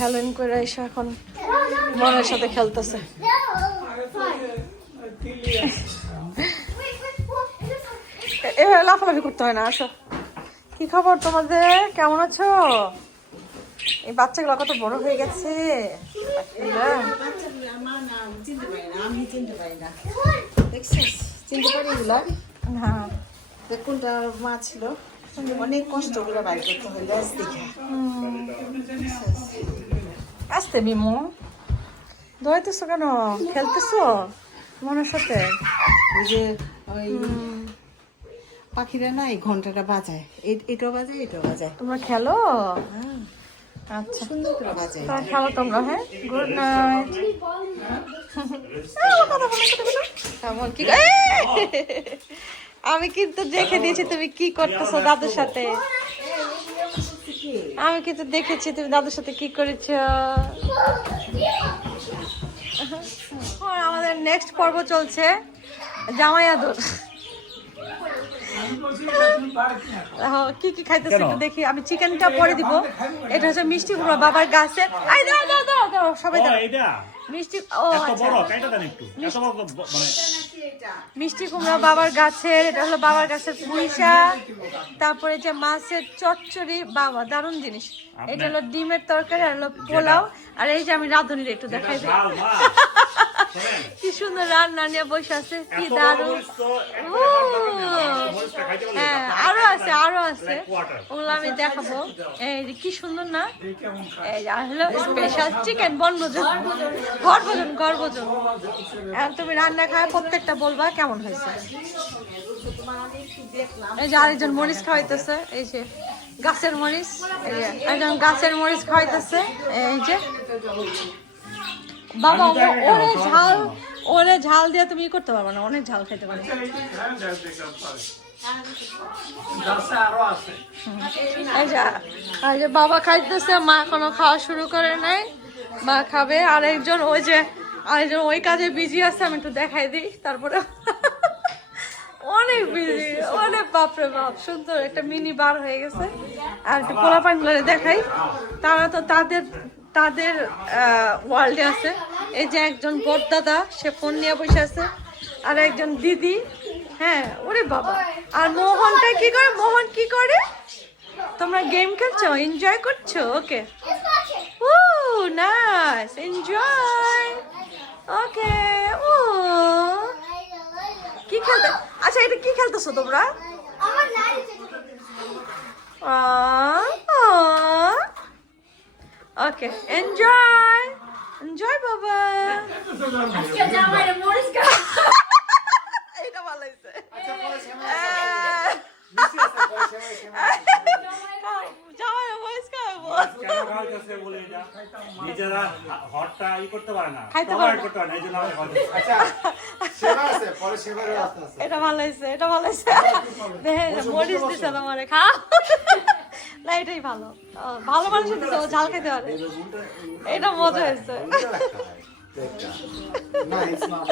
Helen করে এসে এখন মনের সাথে খেলতেছে। এভাবে লাফালাফি করতে হয় না। আসো, কি খবর তোমাদের? কেমন আছো? এই বাচ্চাগুলো কত বড় হয়ে গেছে। হ্যাঁ, কোনটা মা ছিল অনেক কষ্ট করে বাইর করতে হয় গাছ দেখে। আসতে বিমু দৌড়াইতেছো কেন? খেলতেছো মনের সাথে? ওই যে ওই পাখিরা না এই ঘন্টাটা বাজায়, এটাও বাজায় এটাও বাজায়। তোমরা খেলো? হ্যাঁ, আচ্ছা, সুন্দর করে বাজায়। তাহলে খেলো তোমরা। হ্যাঁ, গুড নাইট। আমি কিন্তু দেখে দিয়েছি তুমি কি করতেছো দাদুর সাথে। আমি কিন্তু দেখেছি তুমি দাদুর সাথে কি করেছো। আমাদের নেক্সট পর্ব চলছে জামাই আদর। কি কি খাইতেছে একটু দেখি। আমি চিকেনটা পরে দিব। এটা হচ্ছে মিষ্টি কুমড়া বাবার গাছের। সবাই মিষ্টি, ও আচ্ছা, মিষ্টি কুমড়া বাবার গাছের। এটা হলো বাবার গাছের পুঁইশাক। তারপরে যে মাছের চচ্চড়ি, বাবা দারুণ জিনিস। এটা হলো ডিমের তরকারি, আর হলো পোলাও। আর এই যে আমি রাঁধুনির একটু দেখাই দিই। কি সুন্দর রান্না নিয়ে বসে আছে, কি দারুণ। হ্যাঁ, আরো আছে আরো আছে, ওগুলো আমি দেখাবো। এই যে কি সুন্দর না। এই হলো স্পেশাল চিকেন বনভোজন, ঘরভোজন ঘরভোজন। এখন তুমি রান্না খায় প্রত্যেকটা বলবা কেমন হয়েছে। এই যে আরেকজন মরিচ খাওয়াইতেছে, এই যে গাছের মরিচ। এই যে একজন গাছের মরিচ খাওয়াইতেছে। এই যে বাবা, ওরে ঝাল দিয়ে তুমি করতে পারবে না, অনেক ঝাল খাইতে পারবে। এই যে বাবা খাইতেছে, মা এখনো খাওয়া শুরু করে নাই, মা খাবে। আরেকজন ওই কাজে বিজি আছে, আমি একটু দেখাই দিই। তারপরে অনেক বিজি, অনেক বাপরে বাপ, সুন্দর একটা মিনি বার হয়ে গেছে। আর একটু পোলা পানগুলো দেখাই, তারা তো তাদের ওয়ার্ল্ডে আছে। এই যে একজন বড়দাদা, সে ফোন নিয়ে বসে আছে, আর একজন দিদি। হ্যাঁ, ওরে বাবা। আর মোহনটা কি করে? মোহন কি করে? তোমরা গেম খেলছো, এনজয় করছো? ওকে, ও নাইস, এনজয়। ওকে, ও কি খেলতে? আচ্ছা, এটা কি খেলতেছো তোমরা? ওকে, এনজয় এনজয় বাবা। এটা ভালো হয়েছে। এটা ভালো হয়েছে, এটা ভালো হয়েছে। মরিচ দিছে তোমার, খা না, এটাই ভালো। ভালো মানুষ দিছে, ও ঝাল খেতে পারে। এটা মজা হয়েছে। No, it's not.